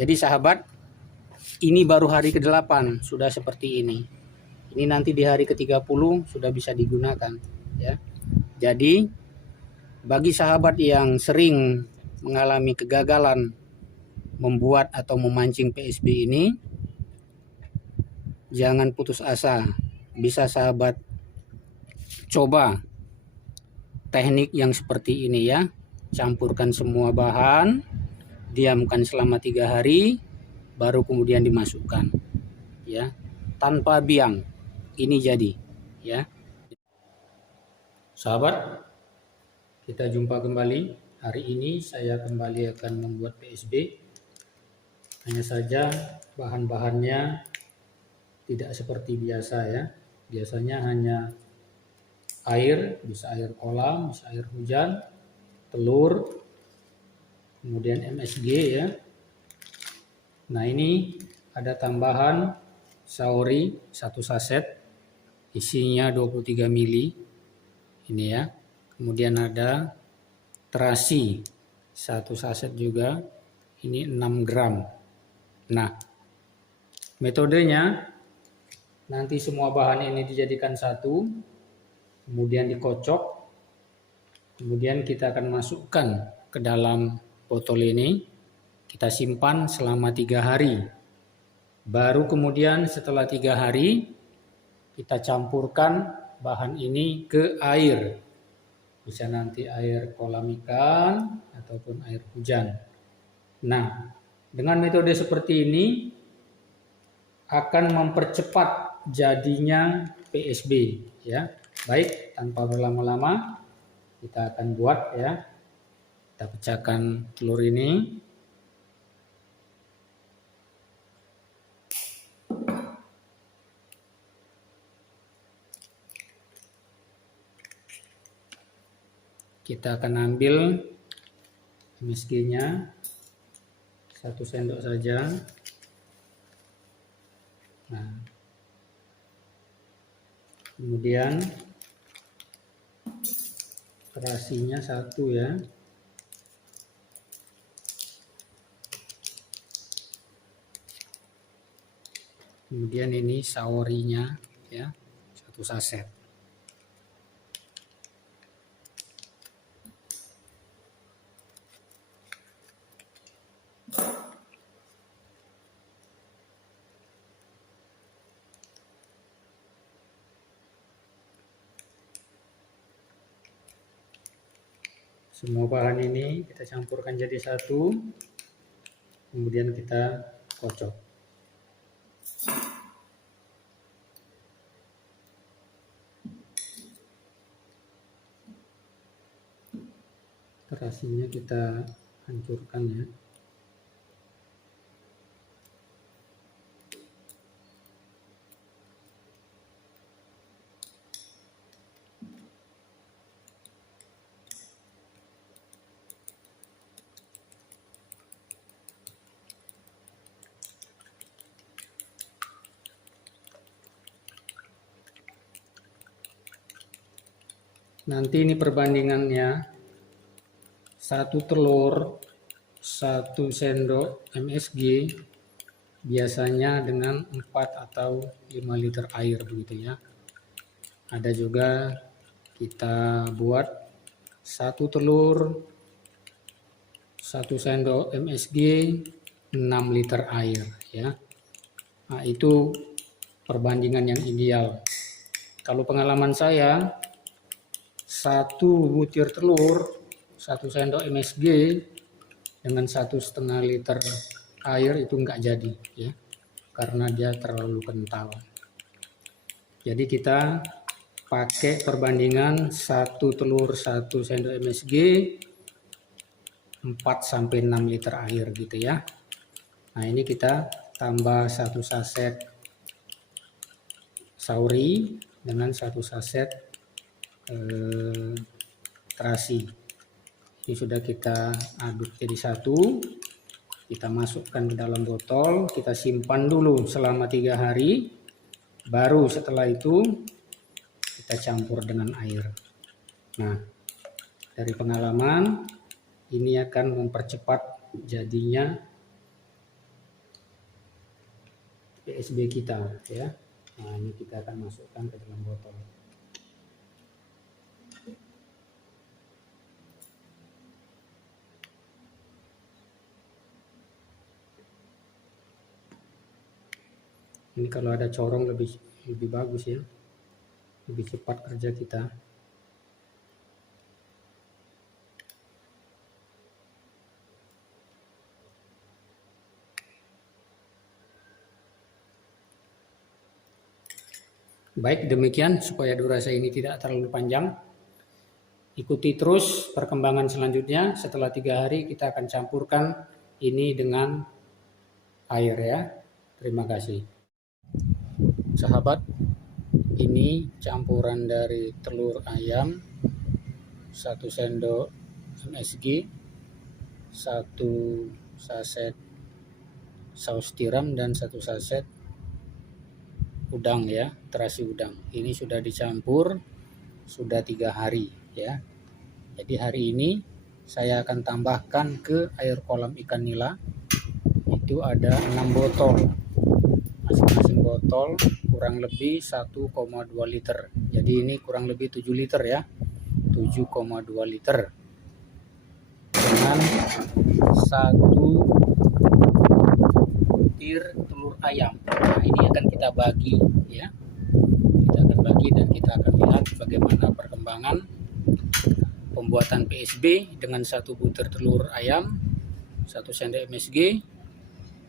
Jadi sahabat, ini baru hari ke-8 sudah seperti ini. Ini nanti di hari ke-30 sudah bisa digunakan ya. Jadi bagi sahabat yang sering mengalami kegagalan membuat atau memancing PSB ini, jangan putus asa. Bisa sahabat coba teknik yang seperti ini ya. Campurkan semua bahan, diamkan selama 3 hari, baru kemudian dimasukkan ya, tanpa biang. Ini jadi ya. Sahabat, kita jumpa kembali. Hari ini saya kembali akan membuat PSB. Hanya saja bahan-bahannya tidak seperti biasa ya. Biasanya hanya air, bisa air kolam, bisa air hujan, telur, kemudian MSG ya. Nah, ini ada tambahan saori 1 saset, isinya 23 mili ini ya. Kemudian ada terasi 1 saset juga, ini 6 gram. Nah, metodenya nanti semua bahan ini dijadikan satu, kemudian dikocok, kemudian kita akan masukkan ke dalam botol ini, kita simpan selama 3 hari. Baru kemudian setelah 3 hari kita campurkan bahan ini ke air. Bisa nanti air kolam ikan ataupun air hujan. Nah, dengan metode seperti ini akan mempercepat jadinya PSB ya. Baik, tanpa berlama-lama kita akan buat ya. Kita pecahkan telur ini. Kita akan ambil MSG-nya 1 sendok saja. Nah, kemudian terasinya 1 ya. Kemudian ini saorinya ya, 1 saset. Semua bahan ini kita campurkan jadi satu, kemudian kita kocok. Terasinya kita hancurkan ya. Nanti ini perbandingannya, 1 telur 1 sendok MSG biasanya dengan 4 atau 5 liter air begitu ya. Ada juga kita buat 1 telur 1 sendok MSG 6 liter air ya. Nah, itu perbandingan yang ideal. Kalau pengalaman saya, 1 butir telur 1 sendok MSG dengan 1,5 liter air itu enggak jadi ya, karena dia terlalu kental. Jadi kita pakai perbandingan 1 telur 1 sendok MSG 4 sampai 6 liter air gitu ya. Nah, ini kita tambah 1 saset saori dengan 1 saset terasi. Ini sudah kita aduk jadi satu, kita masukkan ke dalam botol, kita simpan dulu selama 3 hari, baru setelah itu kita campur dengan air. Nah, dari pengalaman ini akan mempercepat jadinya PSB kita ya. Nah, ini kita akan masukkan ke dalam botol. Ini kalau ada corong lebih bagus ya, lebih cepat kerja kita. Baik, demikian supaya durasi ini tidak terlalu panjang. Ikuti terus perkembangan selanjutnya. Setelah 3 hari kita akan campurkan ini dengan air ya. Terima kasih. Sahabat, ini campuran dari telur ayam, 1 sendok MSG, 1 saset saus tiram, dan 1 saset udang ya, terasi udang. Ini sudah dicampur sudah 3 hari ya. Jadi hari ini saya akan tambahkan ke air kolam ikan nila. Itu ada 6 botol. Masing-masing botol kurang lebih 1,2 liter. Jadi ini kurang lebih 7 liter ya. 7,2 liter. Dengan 1 butir telur ayam. Nah, ini akan kita bagi ya. Kita akan bagi dan kita akan lihat bagaimana perkembangan pembuatan PSB dengan 1 butir telur ayam, 1 sendok MSG,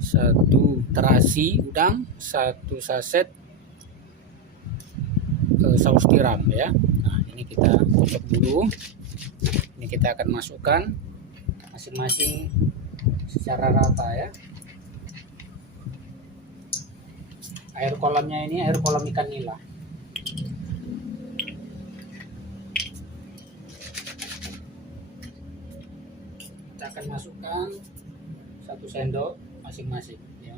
1 terasi udang, 1 saset saus tiram ya. Nah, ini kita kocok dulu. Ini kita akan masukkan masing-masing secara rata ya. Air kolamnya ini air kolam ikan nila. Kita akan masukkan 1 sendok masing-masing ya.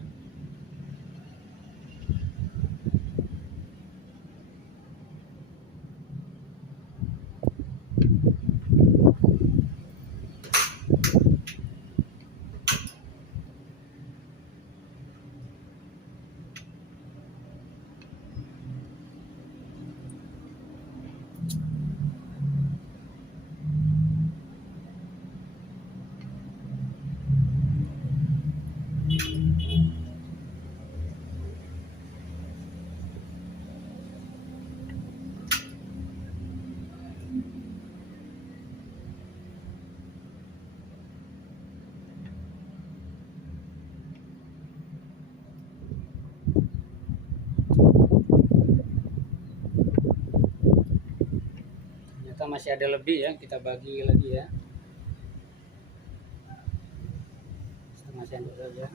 Ternyata masih ada lebih ya, kita bagi lagi ya. Setengah sendok saja.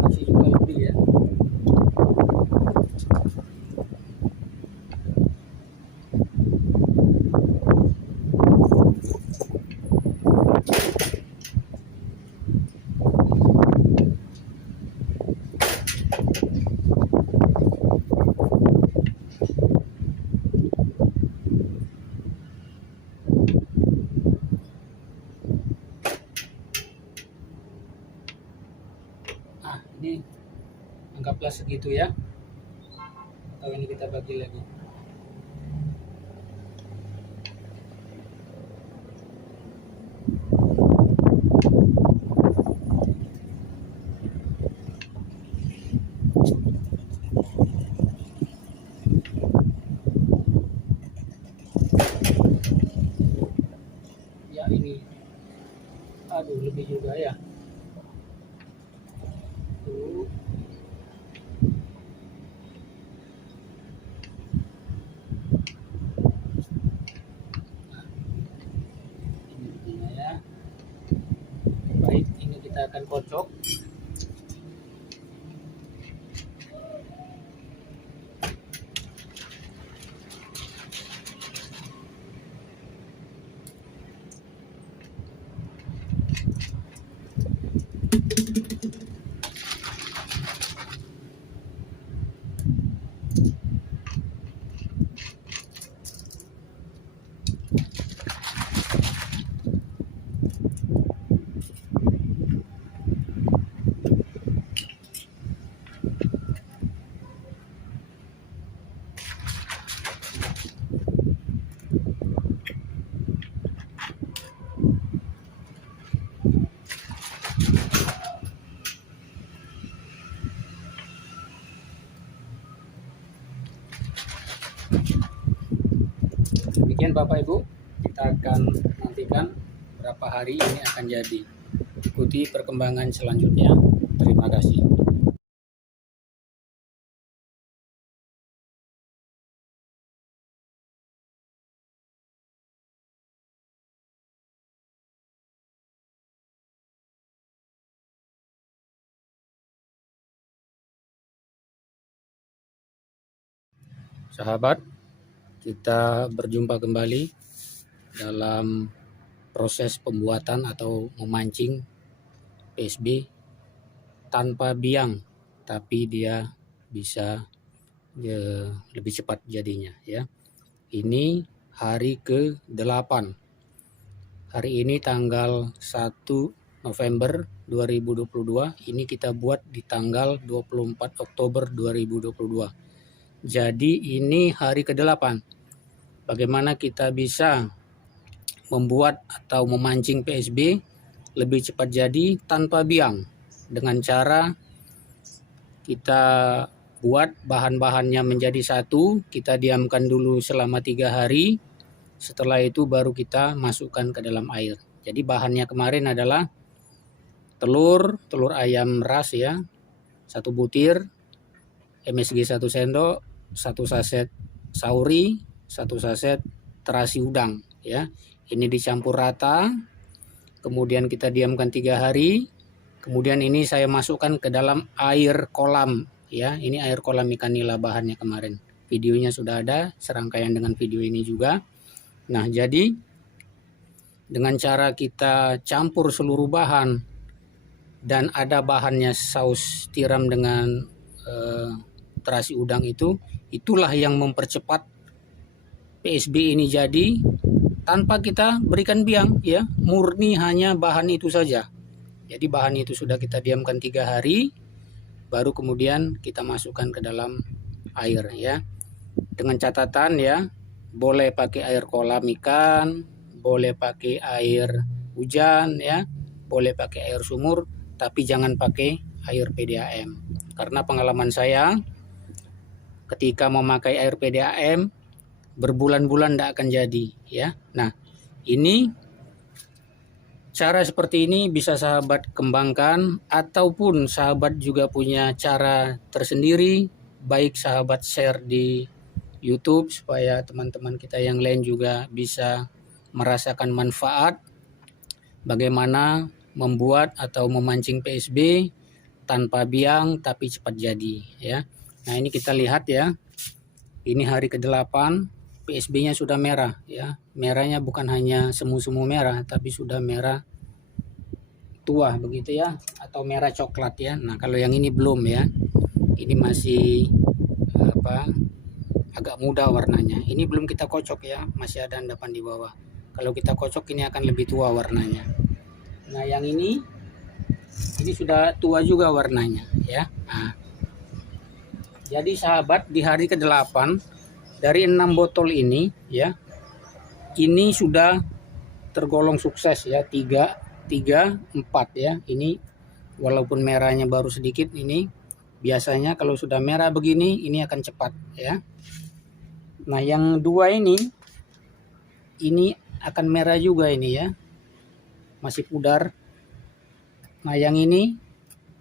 Masih juga lebih ya. Ini anggaplah segitu ya, atau ini kita bagi lagi. Ya ini, aduh lebih juga ya. Tuh. Baik, ini kita akan kocok. Demikian Bapak Ibu, kita akan nantikan berapa hari ini akan jadi. Ikuti perkembangan selanjutnya. Terima kasih. Sahabat, kita berjumpa kembali dalam proses pembuatan atau memancing PSB tanpa biang, tapi dia bisa lebih cepat jadinya ya. Ini hari ke-8. Hari ini tanggal 1 November 2022. Ini kita buat di tanggal 24 Oktober 2022. Jadi ini hari ke-8. Bagaimana kita bisa membuat atau memancing PSB lebih cepat jadi tanpa biang, dengan cara kita buat bahan-bahannya menjadi satu, kita diamkan dulu selama 3 hari, setelah itu baru kita masukkan ke dalam air. Jadi bahannya kemarin adalah telur ayam ras ya, 1 butir, MSG 1 sendok, 1 saset sauri, 1 saset terasi udang ya. Ini dicampur rata, kemudian kita diamkan 3 hari. Kemudian ini saya masukkan ke dalam air kolam ya. Ini air kolam ikan nila bahannya kemarin. Videonya sudah ada, serangkaian dengan video ini juga. Nah, jadi dengan cara kita campur seluruh bahan dan ada bahannya saus tiram dengan terasi udang itu, itulah yang mempercepat PSB ini jadi tanpa kita berikan biang ya, murni hanya bahan itu saja. Jadi bahan itu sudah kita diamkan 3 hari, baru kemudian kita masukkan ke dalam air ya. Dengan catatan ya, boleh pakai air kolam ikan, boleh pakai air hujan ya, boleh pakai air sumur, tapi jangan pakai air PDAM. Karena pengalaman saya ketika memakai air PDAM berbulan-bulan tidak akan jadi ya. Nah, ini cara seperti ini bisa sahabat kembangkan, ataupun sahabat juga punya cara tersendiri, baik sahabat share di YouTube supaya teman-teman kita yang lain juga bisa merasakan manfaat bagaimana membuat atau memancing PSB tanpa biang tapi cepat jadi ya. Nah, ini kita lihat ya. Ini hari ke-8, PSB-nya sudah merah ya. Merahnya bukan hanya semu-semu merah, tapi sudah merah tua begitu ya, atau merah coklat ya. Nah, kalau yang ini belum ya. Ini masih agak muda warnanya. Ini belum kita kocok ya, masih ada endapan di bawah. Kalau kita kocok ini akan lebih tua warnanya. Nah, yang ini sudah tua juga warnanya ya. Nah, jadi sahabat, di hari ke-8 dari 6 botol ini ya, ini sudah tergolong sukses ya, 3, 4 ya. Ini walaupun merahnya baru sedikit, ini biasanya kalau sudah merah begini ini akan cepat ya. Nah, yang 2 ini akan merah juga ini ya, masih pudar. Nah, yang ini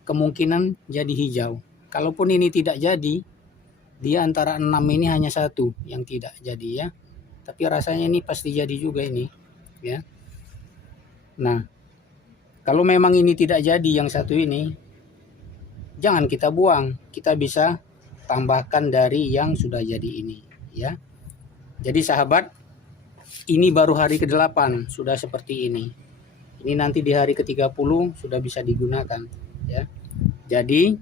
kemungkinan jadi hijau. Kalaupun ini tidak jadi, dia antara 6 ini hanya 1 yang tidak jadi ya. Tapi rasanya ini pasti jadi juga ini ya. Nah, kalau memang ini tidak jadi yang 1 ini, jangan kita buang. Kita bisa tambahkan dari yang sudah jadi ini ya. Jadi sahabat, ini baru hari ke-8 sudah seperti ini. Ini nanti di hari ke-30 sudah bisa digunakan ya. Jadi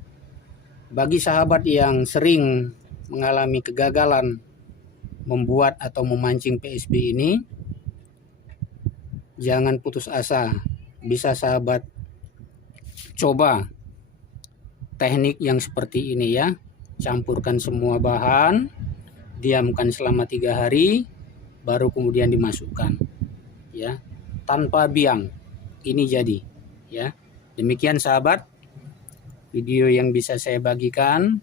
bagi sahabat yang sering mengalami kegagalan membuat atau memancing PSB ini, jangan putus asa. Bisa sahabat coba teknik yang seperti ini ya. Campurkan semua bahan, diamkan selama 3 hari, baru kemudian dimasukkan ya, tanpa biang. Ini jadi ya. Demikian sahabat video yang bisa saya bagikan.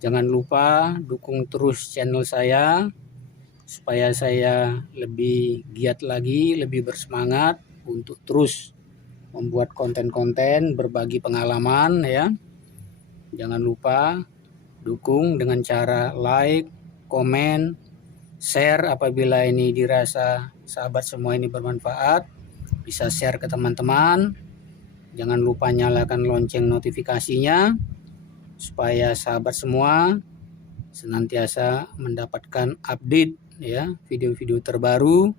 Jangan lupa dukung terus channel saya supaya saya lebih giat lagi, lebih bersemangat untuk terus membuat konten-konten, berbagi pengalaman ya. Jangan lupa dukung dengan cara like, komen, share apabila ini dirasa sahabat semua ini bermanfaat. Bisa share ke teman-teman. Jangan lupa nyalakan lonceng notifikasinya supaya sahabat semua senantiasa mendapatkan update ya, video-video terbaru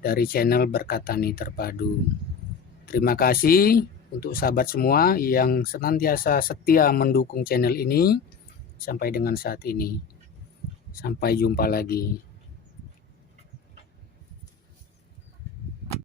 dari channel Berkatani Terpadu. Terima kasih untuk sahabat semua yang senantiasa setia mendukung channel ini sampai dengan saat ini. Sampai jumpa lagi.